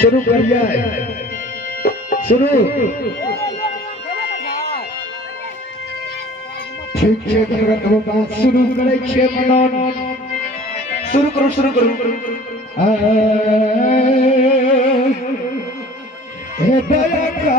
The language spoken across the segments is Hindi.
शुरू करिए शुरू ठीक है बात शुरू करे छे मनन शुरू करो हे दया का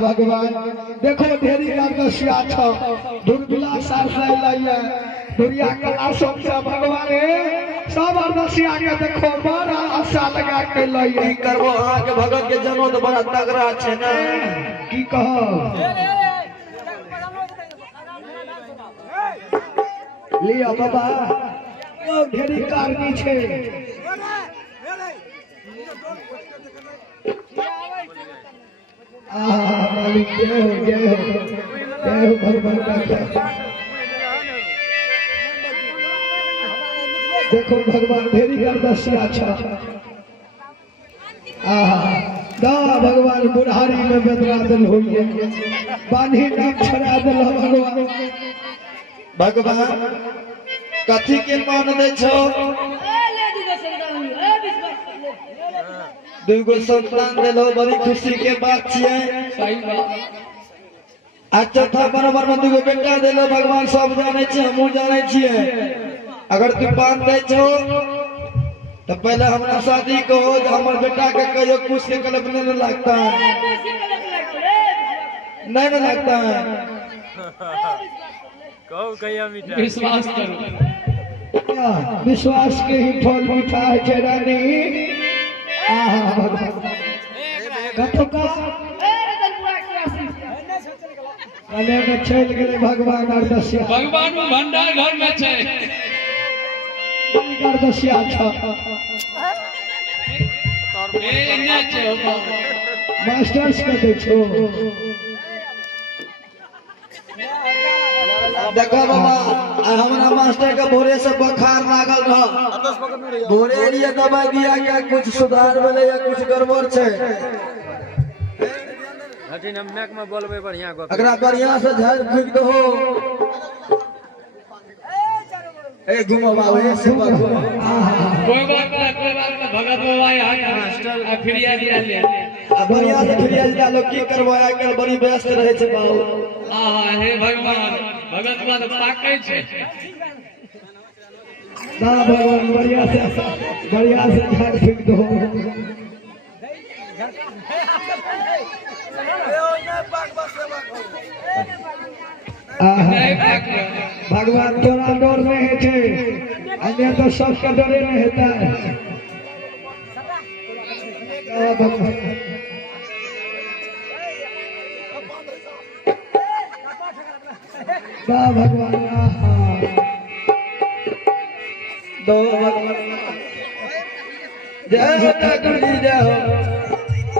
भगवान देखो ढेरी तपस्या छ दुर्बिला सारसे लइए दुनिया का आसम से भगवान सब तपस्या के देखो बड़ा आशा लगा के लइए की करबो अहाँ के भगत के जनो तो बड़ा तगड़ा छे ना की कहो लिया बाबा ओ ढेरी कारनी छे मालिक जय हो भगवान देखो भगवान ढेरी दसिया अच्छा भगवान बुढ़ारी में बेदरा दिल हो बानी नाम छड़ा दिल भगवान कथी के मान दे छो दुगो संतान दिलो बड़ी खुशी के बात छिए सही बात आ चौथा बराबर में दुगो बेटा दिलो भगवान सब जाने छे हमहु जाने छिए अगर तू पान दे छो तो पहले हमरा शादी को हमर बेटा के कहियो कुछ के कलप नहीं लगता है नहीं लगता है कहो कहिया मीठा विश्वास करो विश्वास के ही फल मीठा है रानी चल गए भगवान भगवान भंडार घर में छे दसिया मास्टर्स के देखो देखो बाबा हमारा मास्टर का भोरे से बुखार लागल रहा भोरे लिए दवाई दिया क्या कुछ सुधार मिले या कुछ गड़बड़ छे हटिन हम मैक में बोलबे बढ़िया गप अगर बढ़िया से झाड़ फूक दो ए घुमो बाबू से कोई बात नहीं भगत बाबा यहाँ फिरिया दिया ले आ बढ़िया से फिरिया जिला लोग की करवाया कर बड़ी व्यस्त रहे छे बाबू हे भगवान भगत बाबा तो पाकै छे ना भगवान बढ़िया से झाड़ फूक दो नहीं पाक भगवान तोरा डर नहीं है छे अन्य तो सबका डरे नहीं होता है भगवान दो भगवान जय हो ठाकुर जी जय हो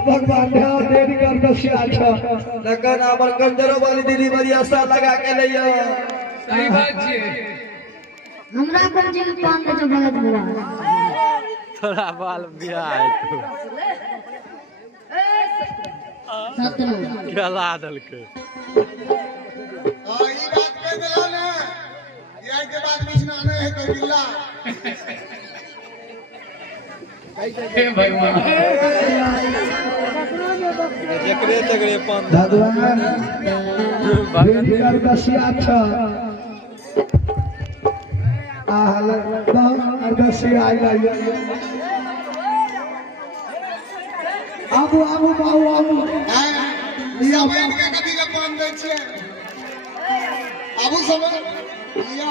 भगवान ध्यान देरी कर दसिया छ लगन हमर कंजरो वाली दीदी बड़ी आशा लगा के लइयो सही बात छे हमरा कौन जी पान के जो भगत बुआ थोड़ा बाल बियाह है सतलो गला दलके ई बात कह देला ने ये के बाद बिछना नहीं है तो गिल्ला हे भगवान जकरे तगरे पान भगवान देरी कर दसिया छ आहल दो दसिया आइला आबू आबू बाबू आबू लिया बैठ के कथी के पान दै छियै आबू सब लिया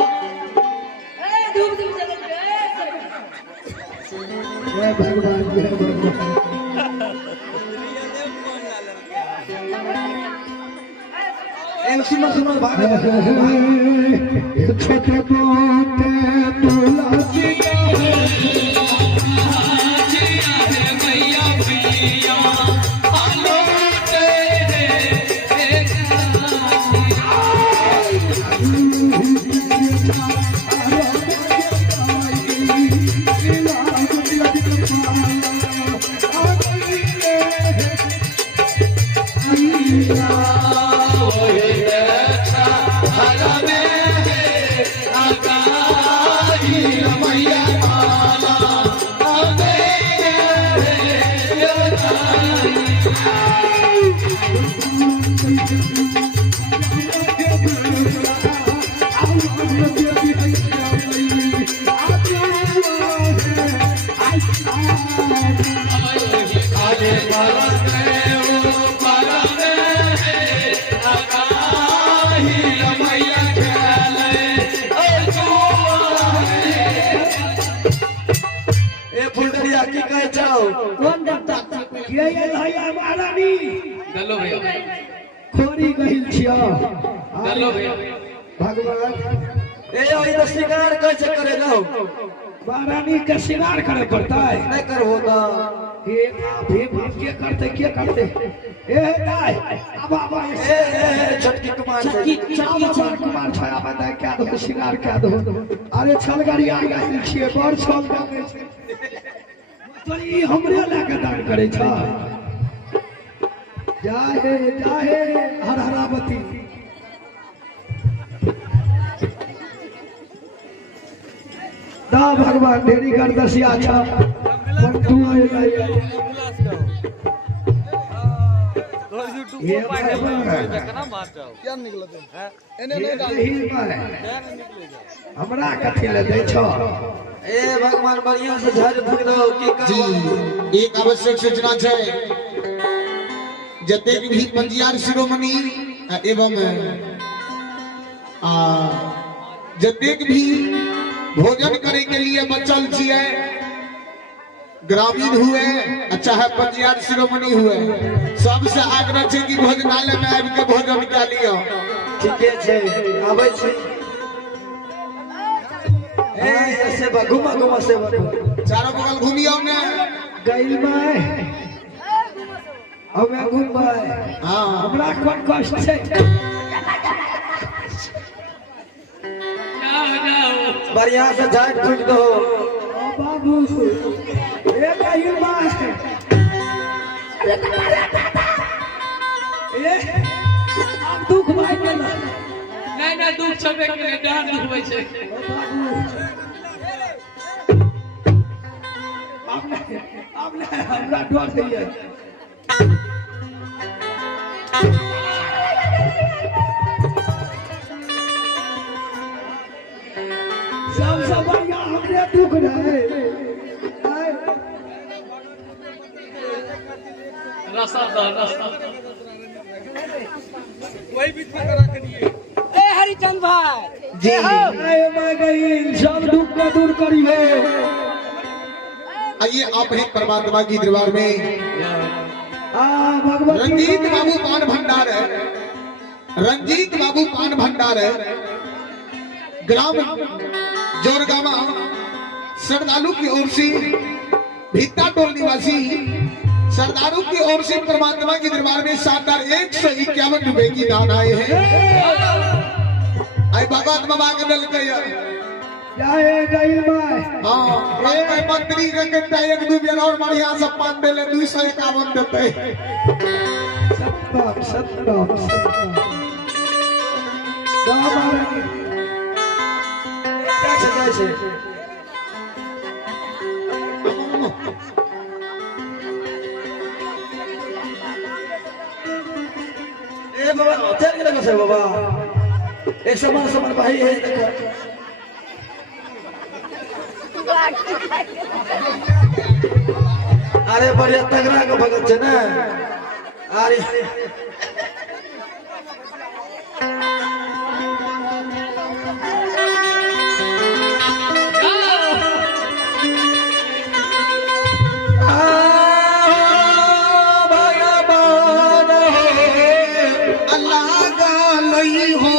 जय भगवान जय भगवान एमसी में सुनो भाग छोटे पोते तुलसी कौन देवता ये लहैया महारानी गलो भैया खोरी गहिल छिया गलो भैया भगवान ए ओइ तो शिकार कैसे करे लो महारानी के शिकार करे पड़ता है नहीं कर होता हे बाप के करते ए गाय अब ए छटकी कुमार कुमार छाया बता क्या दो शिकार क्या दो अरे छलगाड़ी आ गई छिए बड़ छल जागे छे तो ई हमरे लाके दान करे छ जाहे हर हरावती दा भगवान ढेरी कर दसिया छ तू ये क्या निकला हमरा कथि ले दे छ ए भगवान बढ़िया से झाड़ फूक दो की जी एक आवश्यक सूचना छै जतेक भी पंजियार शिरोमणि एवं जतेक भी भोजन करे के लिए बचल छिए ग्रामीण हुए चाहे पंजियार शिरोमणि हुए सबसे आग्रह छै कि भोजनालय में आबि के भोजन कऽ लियो ठीके छै आबै छै ए ऐसे घुमा से चारों बगल घूमियो ने गइल में हमें घुमबै हां हमरा कोन कष्ट छै जाओ बढ़िया से झाड़ फूक दो बाबू ए गइल में ए अब दुख भाई गेल नहीं दुख छबे के डांट दुख होय छै हमरा डर होइए सबसे बढ़िया हमरे दुख रहे रसा दा रसा जी सब दुख को दूर करिए आइए आप हैं परमात्मा की दरबार में। भगवती रंजीत बाबू पान भंडार है, रंजीत बाबू पान भंडार है, ग्राम जोरगामा श्रद्धालु की ओर से भीता टोल निवासी श्रद्धालु की ओर से परमात्मा के दरबार में शानदार 151 रुपए की दान आए हैं। आई भगवत बाबा के दल के जाए गई माय हाँ भाई मंत्री के कहता एक दो बेर और बढ़िया से पान देले 251 देते सत्तम दामारानी कैसे ए बाबा चल के लगा से बाबा ए समान भाई है देखो अरे बढ़िया तगड़ा के भगत छे ना अरे अल्लाह का लई हो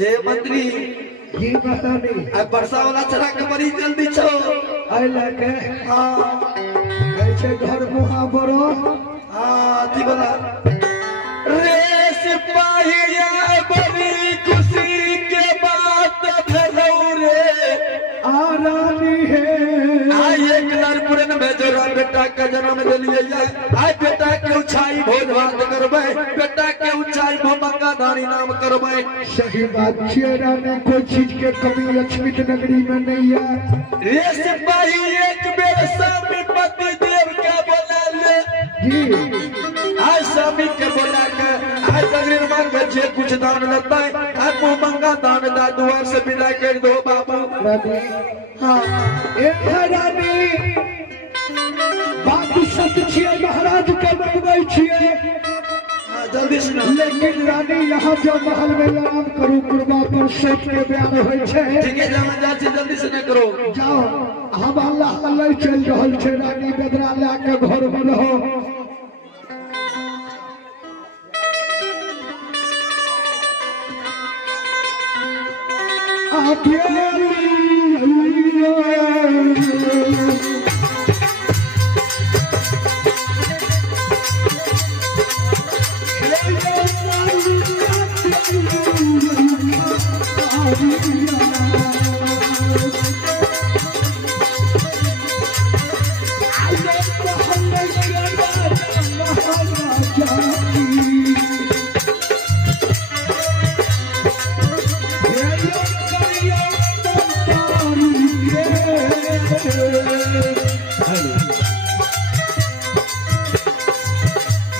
हे मंत्री जी बता नहीं अब वर्षा वाला चढ़ा के बड़ी जल्दी छो आई लगे हाँ कैसे घर मुहा बरो हाँ ती बना रे सिपाहिया बड़ी खुशी के बात भेलौ रे आ रानी है आई एक नरपुरन में जोरा बेटा का जन्म दिलिए आई बेटा के उछाई भोज भात करबै बेटा के उछाई भमंगा धानी नाम करबै सही बात छे रानी कोई चीज के कमी लक्ष्मी नगरी में नहीं है रे सिपाही एक बेर स्वामी पति देव के बोला ले जी आज स्वामी के बोला के आज तकरीर मांग जे कुछ दान लेता है आज भमंगा दान दा द्वार से विदा कर दो बाबू रानी हाँ ए रानी बात सत्य छिए महाराज के बनबै छिए जल्दी सुना लेकिन रानी यहाँ जो महल में आराम करू कुर्बा पर सोच के बयान होइ छै ठीक है जाना जा जल्दी से न करो जाओ हम अल्लाह अल्लाह चल रहल छै रानी बेदरा ला के घर में रहो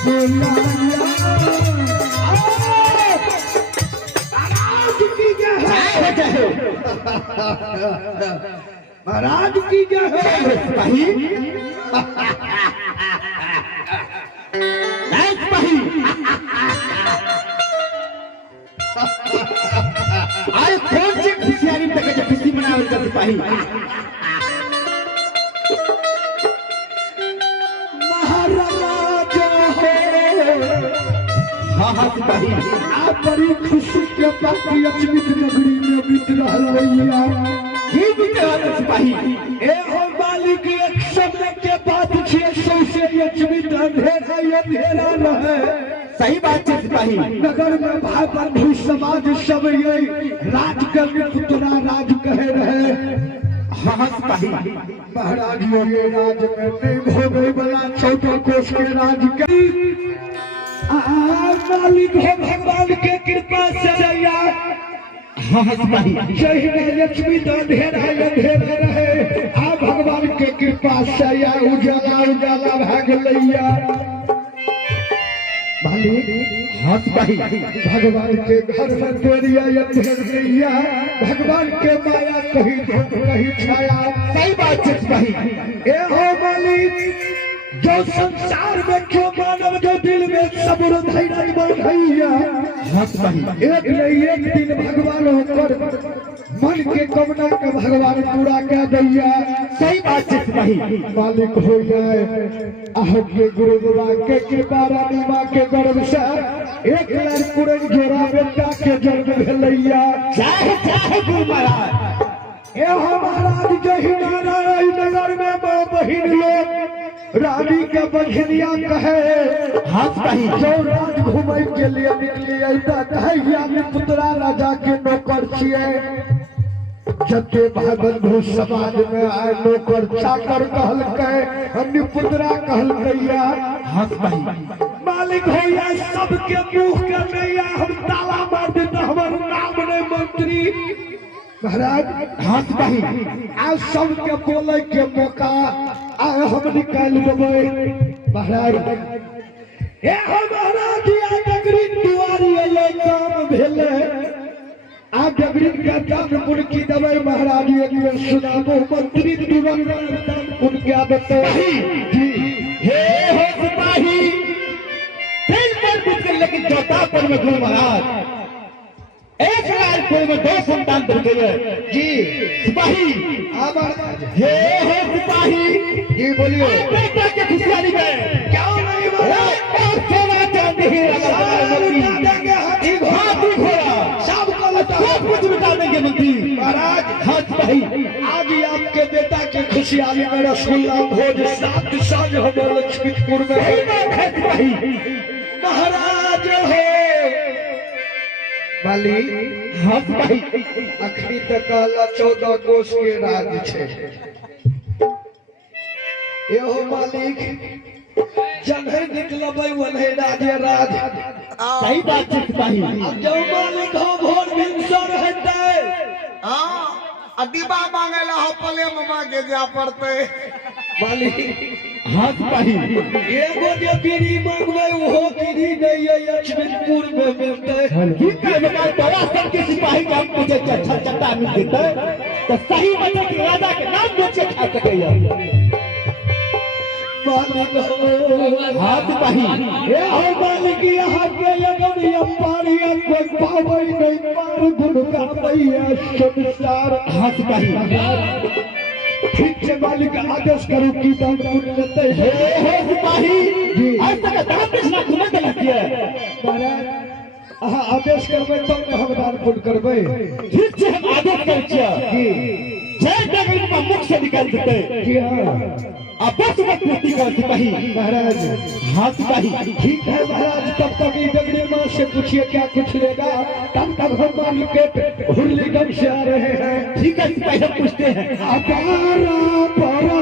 बुलाया महाराज की जय महाराज की जय सिपाही नहीं सिपाही आए कौन सी खुशियारी में तक खुशी मनावे का सिपाही महाराज हाँ हाँ सिपाही आप बड़ी खुशी के बात अचमित नगरी में बीत रहा ये भी कहा सिपाही ए हो मालिक एक समय के बाद 600 से अचमित अंधेरा रहे सही बात है सिपाही नगर में भाई बंधु समाज सब ये राज करने पुतरा राज कहे रहे हाँ हाँ सिपाही महाराज ये राज में नहीं हो गई बना 14 कोष के राज के मालिक हो भगवान के कृपा से जया हाँ हाँ सिपाही जय लक्ष्मी अंधेरा रहे आ भगवान के कृपा से या उजाला उजाला भाग लैया मालिक हाँ सिपाही भगवान के घर में देरिया अंधेरिया भगवान के माया कहीं छाया सही बात है सिपाही ए हो मालिक जो संसार में क्यों मानव जो दिल में सब्र धैर्य बढ़ैया हाँ सिपाही एक नहीं एक दिन भगवान होकर मन के कामना का भगवान पूरा कर दैया सही बात है सिपाही मालिक हो जाए आपके गुरु बाबा के कृपा रानी माँ के गर्भ से एक लाख पुरन जोड़ा बेटा के जन्म भेलैया जय गुरु महाराज ए महाराज जय नारायण नगर में माँ बहिन लोग रानी के बघनिया कहे हाँ सिपाही जो राज घूमे के लिए निकली ऐसा कहिया में पुतरा राजा के नौकर छिए जते भाई बंधु समाज में आए नौकर चाकर कहल कहे अन्य पुतरा कहल कैया हाँ सिपाही मालिक हो या सबके मुंह के नैया हम ताला मार देता हमारे नाम ने मंत्री महाराज हाँ सिपाही आज सबके बोले के मौका आए हम निकाल देवे महाराज ए महाराज या डगरी दुआरी अले काम भेले आ डगरी का दान मुर्की देवे महाराज एक सुनाबो मंत्री तुरंत दान उनके आदते जी हे हो सिपाही दिल पर कुछ कर लेकिन चौथा पर में गुरु महाराज एक लाख कोई में 2 संतान बन गए जी सिपाही आभार हे हो सिपाही जी बोलिए बेटा के खुशहाली में क्या नहीं महाराज और सोना चांदी ही देंगे हाथी हाथी घोड़ा सब को लटा सब कुछ मिटा देंगे मंत्री महाराज हाँ सिपाही आज ही आपके बेटा की खुशहाली में रसगुल्ला भोज 7 साल हमारे लक्ष्मीपुर में सही बात है सिपाही महाराज हो वाली हाँ सिपाही अखनी तक कहला 14 कोष के राज छे एहो मालिक जन्हे निकलबै वन्हे राजे राज सही बात है सिपाही अब जो मालिक हो भोर भिनसर हेतै डिब्बा मांगेला हो पले मांगे जा पड़ते मालिक हाँ सिपाही एगो जे बीड़ी मांगबै ओहो बीड़ी नहीं है लक्ष्मीपुर में मिलतै की कहने का बड़ा सब के सिपाही का मुझे अच्छा चट्टा मिल देता है तो सही मतलब कि राजा के नाम बेचे खा सकेगा मालिक हो हाँ सिपाही ए हो मालिक यहाँ के यगन अम्बारी कोई पावै नहीं पार गुण गावैया संसार हाँ सिपाही ठीक से मालिक आदेश करो की दान पुण्य लेते हे हैं हो सिपाही आज तक दान पिछला तुम्हें गलत किया महाराज अहाँ आदेश करबै तब न हम दान पुण्य करबै ठीक से हम आदेश कर जय जगह का मुख से निकाल देते जी हाँ अब बस मत पूर्ति कर सिपाही महाराज हाँ सिपाही ठीक है महाराज तब तक ये डगरी माँ से पूछिए क्या कुछ लेगा तब तक हम मालिक हुरलीगंज से आ रहे हैं ठीक है सिपाही हम पूछते हैं अपारा पारा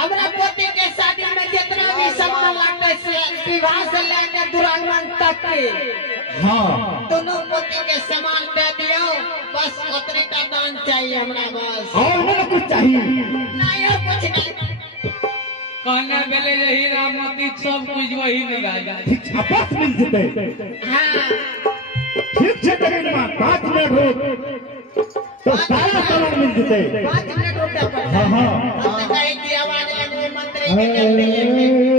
हमरा पोते के शादी में जितना भी सामान लगता है विवाह से लेकर दुरागमन तक के दोनों पोते के सामान दे दियो, बस उतने का दान चाहिए हमरा, बस और ना कुछ चाहिए नहीं और कुछ नहीं। कहने बेले यही रामती सब कुछ वही में राजा आपस मिल जते। हाँ ठीक है जगन मां 5 मिनट हो तो सारा सामान मिल जते। 5 मिनट होता है। हाँ हम तो कहीं की आवाज में मंत्री के चलते हैं।